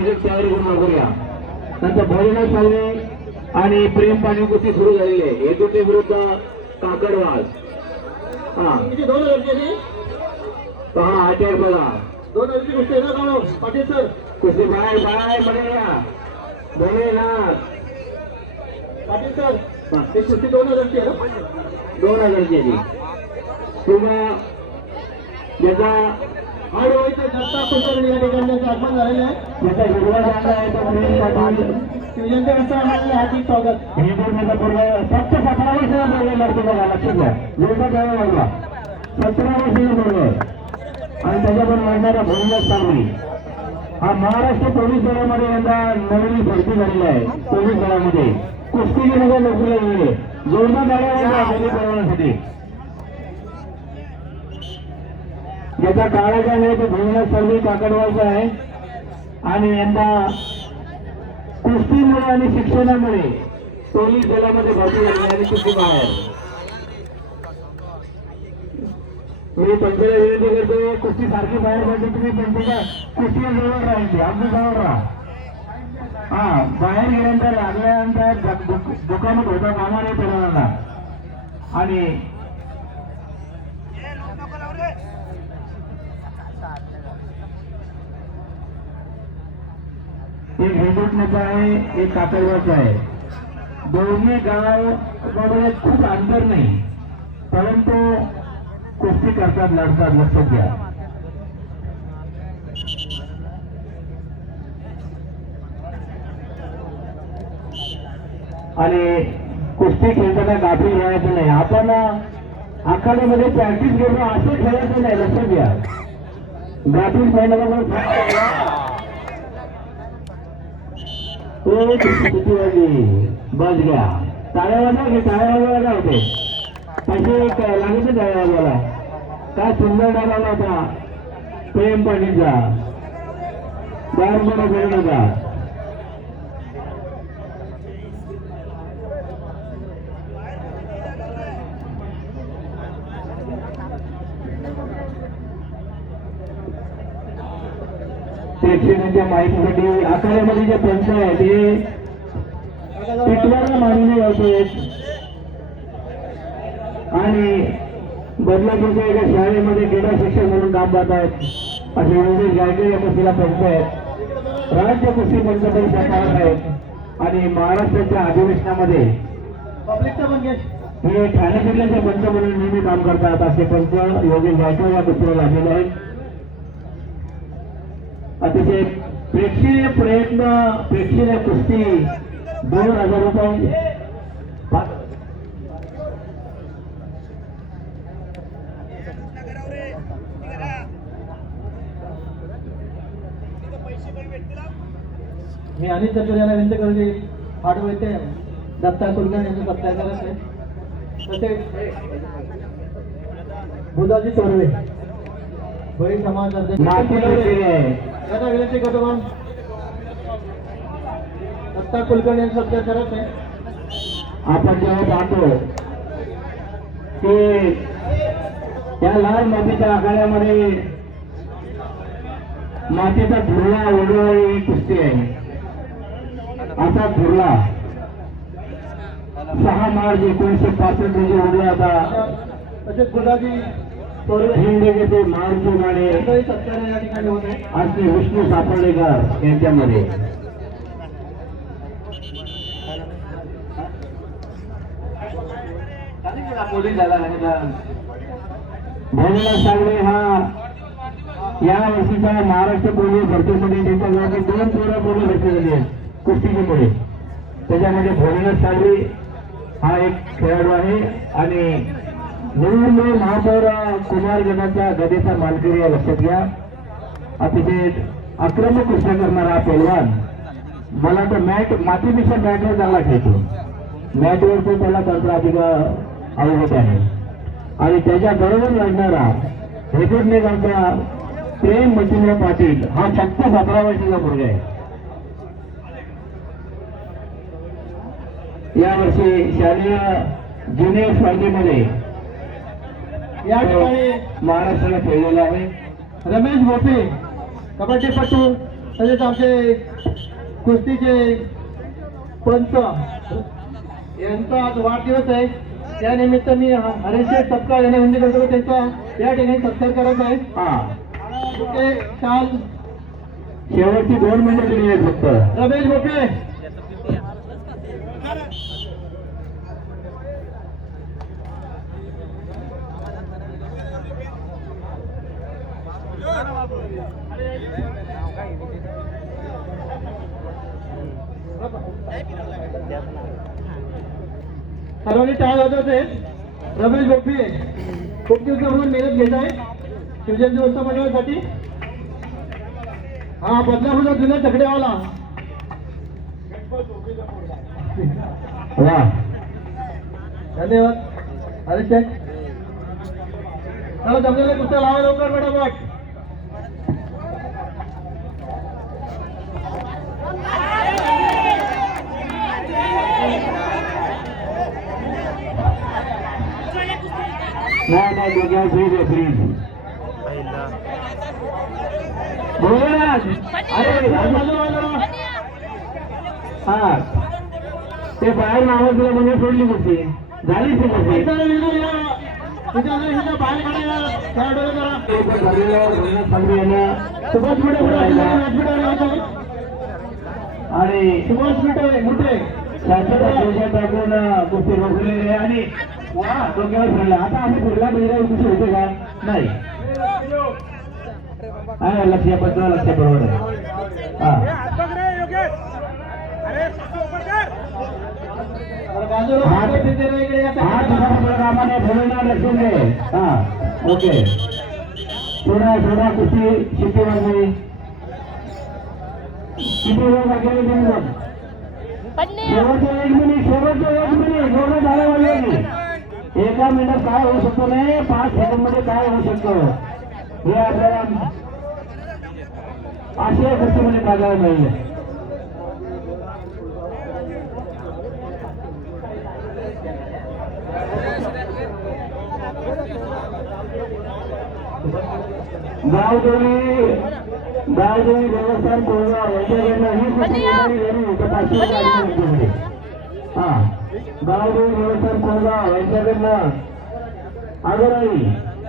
आवश्यक तयारी करून लवकर या. नंतर भोलेनाथ साळवे आणि प्रेम पाणी कुस्ती सुरू झालेली आहे. येतुटे विरुद्ध काकडवास. हा पहा अटॅक बघा. दोन वर्षी कुस्ती आहे ना काढो पाटील सर. कुस्ती बाहेर बाहेर मध्ये या. भोलेनाथ पाटील सर ही कुस्ती 2000ची आहे ना. 2000ची किंवा ज्याचा आड वयचे दत्ता कुलकर्णी या ठिकाणी आगमन झालेले आहे. ज्याचा हिरवा झेंडा आहे तो प्रेम पाटील शिवजयंती उत्सवामध्ये हार्दिक स्वागत. हे पूर्ण पूर्ण फक्त 17 वर्षाचा मुलगा लढतो बघा. लक्षात घ्या. जोडा काय लागला 17 वर्षाचा मुलगा आणि त्याच्यावर लढणारा भोलेनाथ साळवे हा महाराष्ट्र पोलीस दलामध्ये यंदा नवीन भरती झालेला आहे. पोलीस दलामध्ये कुस्तीमध्ये नोकरीला गेले. जोडा करण्यासाठी ज्याचा काळाचा आहे तो भोलेनाथ साळवे काकडवाचा आहे. आणि यंदा कुस्तीमुळे आणि शिक्षणामुळे पोलीस दलामध्ये भरती झाली आणि कुस्ती बाहेर. मी पंचाला विनंती करतो कुस्ती सारखी बाहेर पडते. तुम्ही पंचाच्या कुस्तीला जवळ राहायची. अगदी जवळ राहा. हा बाहेर गेल्यानंतर लागल्यानंतर दुकानात होता कामा नाही पडणार. आणि एक हेडूटण्याचा आहे एक काकडवाचा आहे. दोन्ही गावामध्ये खूप अंतर नाही परंतु कुस्ती करतात लढतात. लक्षात घ्या. आणि कुस्ती खेळताना गाठी घ्यायचं नाही. आपण आखाड्यामध्ये प्रॅक्टिस घेऊन असं खेळायचं नाही. लक्षात घ्या. गाठी खेळण्याबरोबर किती वाजली बस घ्या. टाळ्या वाजवा की टाळ्या वाजवायला काय होते. पैसे लागेल टाळ्या वाजवायला. काय सुंदर डाला होता प्रेम पाटीलचा. बाहेर मोठा खेळ होता. प्रेक्षकांच्या माहितीसाठी आखाड्यामध्ये जे पंच आहे ते पिटवाला मानले जाते. आणि बदलापूरच्या एका शाळेमध्ये क्रीडा शिक्षक म्हणून काम पाहत आहेत. असे योगेश गायकवाड या कुस्तीला पंच आहेत. राज्य कुस्ती पंच परिषद आहेत. आणि महाराष्ट्राच्या अधिवेशनामध्ये हे ठाणे जिल्ह्याचे पंच म्हणून नेहमी काम करतात. असे पंच योगेश गायकवाड या कुस्तीला लागलेले आहेत. अतिशय प्रेक्षणीय प्रयत्न प्रेक्षणीय कुस्ती 2000 रुपये. मी अनिल चतुर यांना विनंती करू की आठवते दत्ता कुलकर्णी यांचं सत्कार करत आहे. तसेच बुधाजी तोरवे बळी समाज अध्यक्ष यांना विनंती करतो. मग दत्ता कुलकर्णी यांचं सत्कार करत आहे. आपण जेव्हा पाहतो की त्या लाल मातीच्या आखाड्यामध्ये मातीचा धुरळा उडवणारी कुस्ती आहे. असा धुरळा 6 मार्च 1965 रोजी उडला होता. तसेच बुधाजी हिंदे ते मारुती माने सत्कार या ठिकाणी होते. आज ते विष्णू सापडलेकर यांच्यामध्ये भोलेनाथ साळवे हा या वर्षीच्या महाराष्ट्र पोलीस भरतीमध्ये त्यांच्या 2 पोरं पोलीस भरती झाली आहेत कुस्तीमुळे. त्याच्यामध्ये भोलेनाथ साळवे हा एक खेळाडू आहे. आणि नवीन महापौर कुमार गणाचा गदेचा मालकरी आहे. लक्षात घ्या. अतिशय आक्रमक कुस्त्या करणारा हा पैलवान. मला तर मातीपेक्षा मॅटवर चांगला खेळतो. मॅटवर तो त्याला तंत्र अधिक अवगत आहे. आणि त्याच्या बरोबर लढणारा हेगोडनेगावचा प्रेम मच्छिंद्र पाटील हा फक्त 17 वर्षाचा मुलगा आहे. यावर्षी शालेय ज्युनियर स्पर्धेमध्ये या ठिकाणी महाराष्ट्राला खेळलेला आहे. रमेश भोपे कबड्डीपटू तसेच आमचे कुस्तीचे पंच यांचा आज वाढदिवस आहे. त्यानिमित्त मी हरीशेठ सपकाळ यांना विनंती करतो की त्यांचा या ठिकाणी सत्कार करत आहे. ते काल शेवटची 2 मिनिटं दिली आहेत फक्त. रमेश भोपे सर्वांनी टाळ वाजवते. रमेश भोपे खूप दिवसापासून मेहनत घेत आहे शिवजयंती उत्सव मंडळासाठी. हा बदलापूरचा जुना चकडेवाला. वा धन्यवाद हरीश शेठ. चला जमलेले पुस्तक लावा लवकर फटाफट. नाही दोघ्या फ्रीज आहे फ्रीज. भोलेनाथ अरे हा ते बाहेर नाव दिलं म्हणजे सोडली कुठची झाली ती कुठची आणि सुभाष मोठे शासनाच्या टाकून कुस्ती बसलेले आणि वा डोक्यावर फिरला. आता आम्ही फिरला म्हणजे कुठे होते का नाही. लक्षाबद्दल लक्ष बरोबर आहे. कामाने भोलेनाथ लक्ष्मी. हा ओके थोडा कुस्ती शिकते म्हणजे किती वेळ लागेल तुम्ही. शेवटचं 1 मिनिट एवढं झालं म्हणजे 1 मिनिटात काय होऊ शकतो नाही 5 सेकंडमध्ये काय होऊ शकतं हे आपल्याला आशिया कुस्तीमध्ये बघायला मिळेल. गावदेवी देवस्थान कोळगाव यांच्याकडनं ही कुस्ती गावदेवी देवस्थान कोळगाव यांच्याकडनं आगराई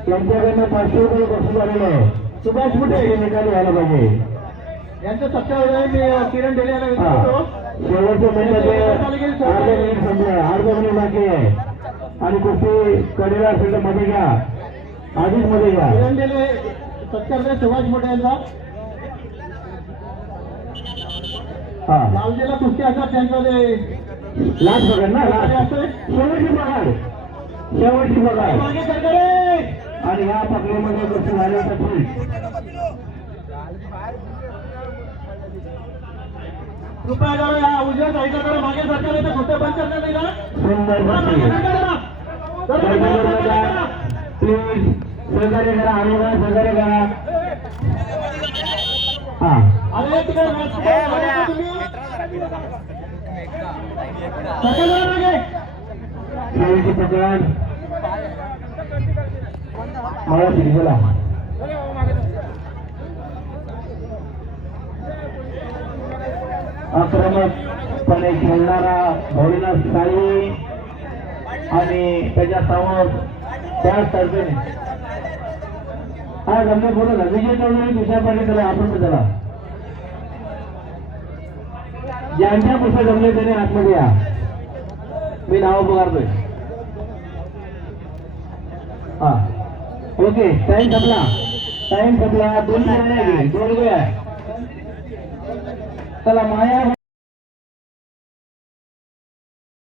यांच्याकडनं 500 रुपये बसून झालेलं आहे. सुभाष मोठे निकाली व्हायला पाहिजे. यांचं सत्कार मी किरण ढेले यांना विचारतो. शेवटचे म्हणजे अर्ध मिनिट संपलं. अर्ध मिनिट बाकी आहे आणि कुस्ती कडेला असेल तर मध्ये घ्या. आधीच मध्ये घ्या. किरण ढेले सत्कार सुभाष मोठे यांचा. लालजीला कुस्ती असतात त्यांचं ते लास्ट पगार ना लास्ट शेवटची पगार मागे सरकार आणि ह्या पकडीमध्ये कुस्ती झाल्यासाठी कृपया करा या उजव्या साईडकडे मागे सरकार येतं कुस्त्या बंद करण्यात नाही ना. सुंदर प्लीज सहकार्य करा आणि सहकार्य करा. हा अरे तिकडे शेवटची पकड मला बोला. आक्रमकपणे खेळणारा भोलेनाथ साई आणि त्याच्या समोर त्याच तर्फे हा गम्य बोलला विजय चौधरी दुसऱ्या पाठी त्याला आपण त्याला ज्यांच्या पुस्तक जमले त्याने आतमध्ये या. मी नाव पुकारतोय. हा ओके टाइम संपला 2 मिनिट चला माया